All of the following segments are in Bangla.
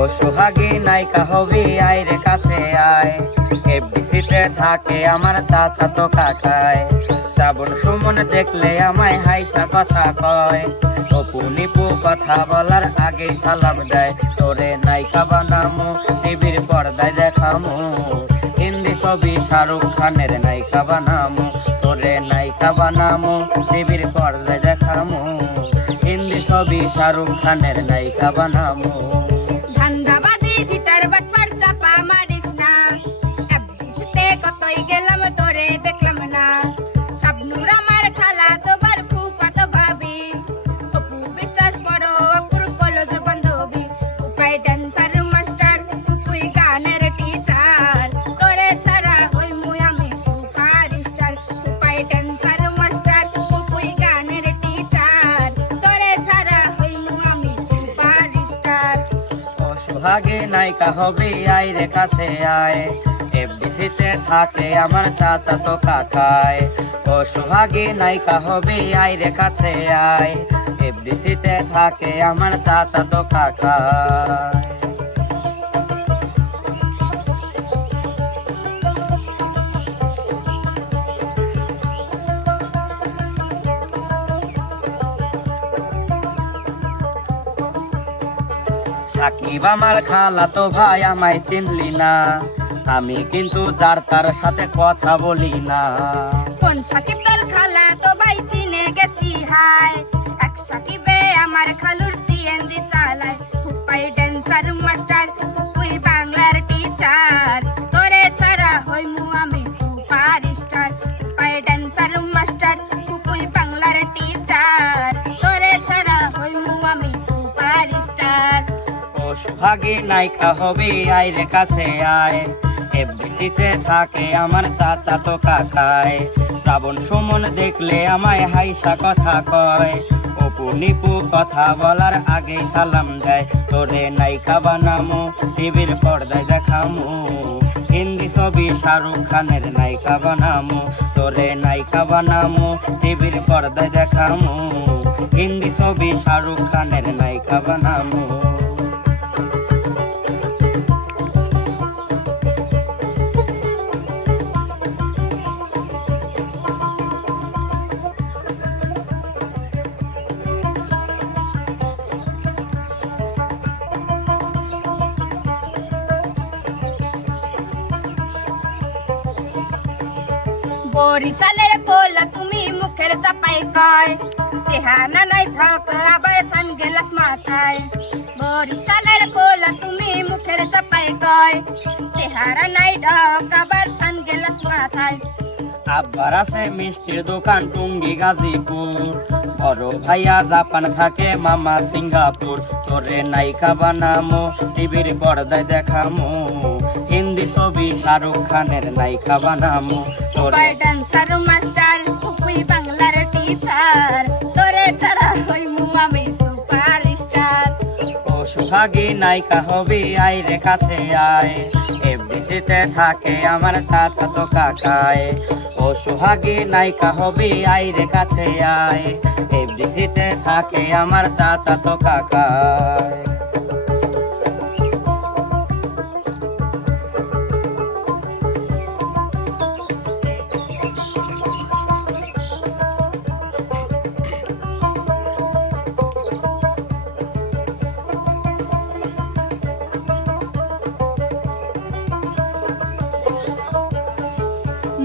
ও সোহাগী নায়িকা হবি আইরে কাছে আয়। এফডিসিতে থাকে আমার চাচাতো কাকায়। শ্রাবণ সুমন দেখলে আমায় হাইসা কথা কয়। অপু নিপু কথা বলার আগেই সালাম দেয়। তোরে নায়িকা বানামু টিভির পর্দায় দেখামু। হিন্দি ছবি শাহরুখ খানের নায়িকা বানামু। তোরে নায়িকা বানামু টিভির পর্দায় দেখামু। হিন্দি ছবি শাহরুখ খানের নায়িকা বানামু। ধান্দাবাজি সিটার বাটপার চাপা মারিস না, এফডিসিতে কতই গেলাম তোরে দেখলাম না। শাবনূর আমার খালা তোবার ফুফাতো ভাবি, অপু বিশ্বাস বড় অপুর কলেজ বান্ধবী। ফুফাই ড্যান্সার মাস্টার, ফুফুই গানের টিচার, তোরে ছাড়া হই মুই আমি সুপার স্টার। ফুফাই ড্যান্সার মাস্টার, ফুফুই গানের টিচার, তোরে ছাড়া হই মুই আমি সুপার স্টার। ও সোহাগী নায়িকা হবি আইরে কাছে আয়। এফডিসিতে থাকে আমার চাচাতো কাকায়। ও সোহাগী নায়িকা হবি আইরে কাছে আয়। এফডিসিতে থাকে আমার চাচাতো কাকায়। সাকিব আমার খালাতো ভাই, আমায় চিনলি না? আমি কিন্তু যার তার সাথে কথা বলি না। কোন সাকিব তোর খালা তো ভাই চিনে গেছি হাই। এক সাকিবে আমার খালুর সিএনজি চালায়। ফুফাই ড্যান্সার মাস্টার, ফুফুই বাংলার টিচার, তোরে ছাড়া হই মু আমি সুপার স্টার। ফুফাই ড্যান্সার মাস্টার, ফুফুই বাংলার টিচার, তোরে ছাড়া হই মু আমি সুপার স্টার। ও সোহাগী নায়িকা হবি আইরে কাছে আয়। এফডিসিতে থাকে আমার চাচাতো কাকায়। শ্রাবণ সুমন দেখলে আমায় হাইসা কথা কয়। অপু নিপু কথা বলার আগেই সালাম দেয়। তোরে নায়িকা বানামু টিভির পর্দায় দেখামু। হিন্দি ছবি শাহরুখ খানের নায়িকা বানামু। তোরে নায়িকা বানামু টিভির পর্দায় দেখামু। হিন্দি ছবি শাহরুখ খানের নায়িকা বানামু। বরিশালের পোলা তুমি মুখের চাপাই কয়, চেহারা নাই ঠক আবার ছান গেলাস মাথায়। বরিশালের পোলা তুমি মুখের চাপাই কয়, চেহারা নাই ঠক আবার ছান গেলাস মাথায়। আব্বার আছে মিষ্টির দোকান টুঙ্গি গাজীপুর। বড় ভাইয়া জাপান থাকে, মামা সিঙ্গাপুর। তোরে নায়িকা বানামো টিভির পর্দায় দেখামো। হিন্দি ছবি শাহরুখ খানের নায়িকা বানামো। ফুফাই ড্যান্সার মাস্টার, ফুফুই বাংলার টিচার, তোরে ছাড়া হই মু আমি সুপার স্টার। ও সোহাগী নায়িকা হবি আইরে কাছে আয়। এফডিসিতে থাকে আমার চাচাতো কাকায়। ও সোহাগী নায়িকা হবি আইরে কাছে আয়। এফডিসিতে থাকে আমার চাচাতো কাকায়।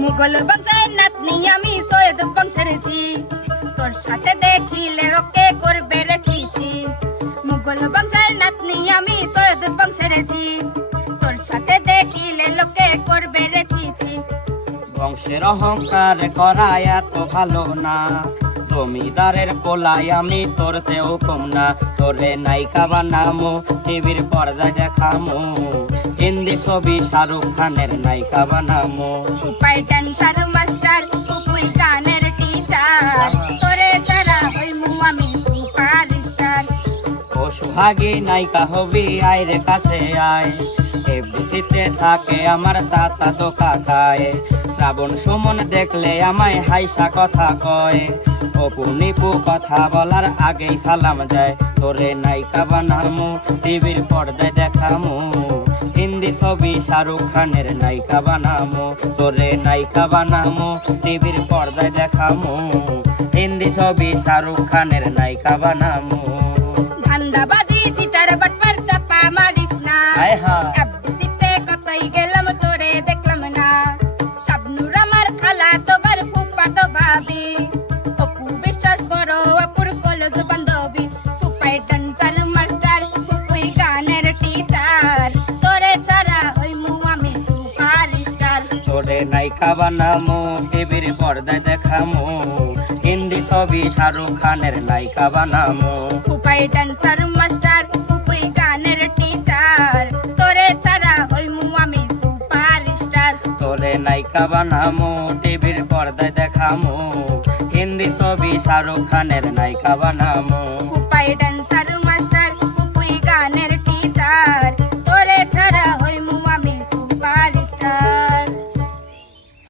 মুঘল বংশের নাতনি আমি সৈয়দ বংশের ঝি, তোর সাথে দেখিলে রকে করবে রে চিচি। মুঘল বংশের নাতনি আমি সৈয়দ বংশের ঝি, তোর সাথে দেখিলে লোকে করবে রে চিচি। বংশের অহংকার করা এত ভালো না। জমিদারের পোলাই আমি তোর চেয়েও কম না। তোরে নায়িকা বানামো টিভির পর্দায় দেখামো। হিন্দি ছবি শাহরুখ খানের নায়িকা বানামো। ফুফাই ড্যান্সার মাস্টার, ফুফুই গানের টিচার, তোরে ছাড়া হই মু আমি সুপার স্টার। ও সোহাগী নায়িকা হবি আইরে কাছে আয়। এফডিসিতে থাকে আমার চাচা তো কাকায় শ্রাবণ সুমন দেখলে আমায় হাইসা কথা কয় অপু নিপু কথা বলার আগেই সালাম যায় তোরে নায়িকা বানামু টিভির পর্দায় দেখামু হিন্দি ছবি শাহরুখ খানের নায়িকা বানামু তোরে নায়িকা বানামু টিভির পর্দায় দেখামু হিন্দি ছবি শাহরুখ খানের নায়িকা বানামু ধান্দাবাজি চিটার বাটপার চাপা মারিস না হায় হায় এফডিসিতে কতই গেলাম তোরে দেখলাম না শাবনুর আমার খালা তোবার ফুপা তো ভাবি অপু বিশ্বাস বড় অপুর কলেজ বান্ধবী ফুপাই ডান্সার মাস্টার ফুপুই গানের টিচার তোরে ছাড়া হইমু আমি সুপার স্টার তোরে নায়িকা বানামু টিভির পর্দায় দেখামু হিন্দি ছবি শাহরুখ খানের নায়িকা বানামু ফুপাই ডান্সার মাস্টার ফুপুই গানের টিচার তোরে ছাড়া হইমু আমি সুপার স্টার তোরে নায়িকা বানামু টিভির পর্দায় দেখামু হিন্দি ছবি শাহরুখ খানের নায়িকা বানামু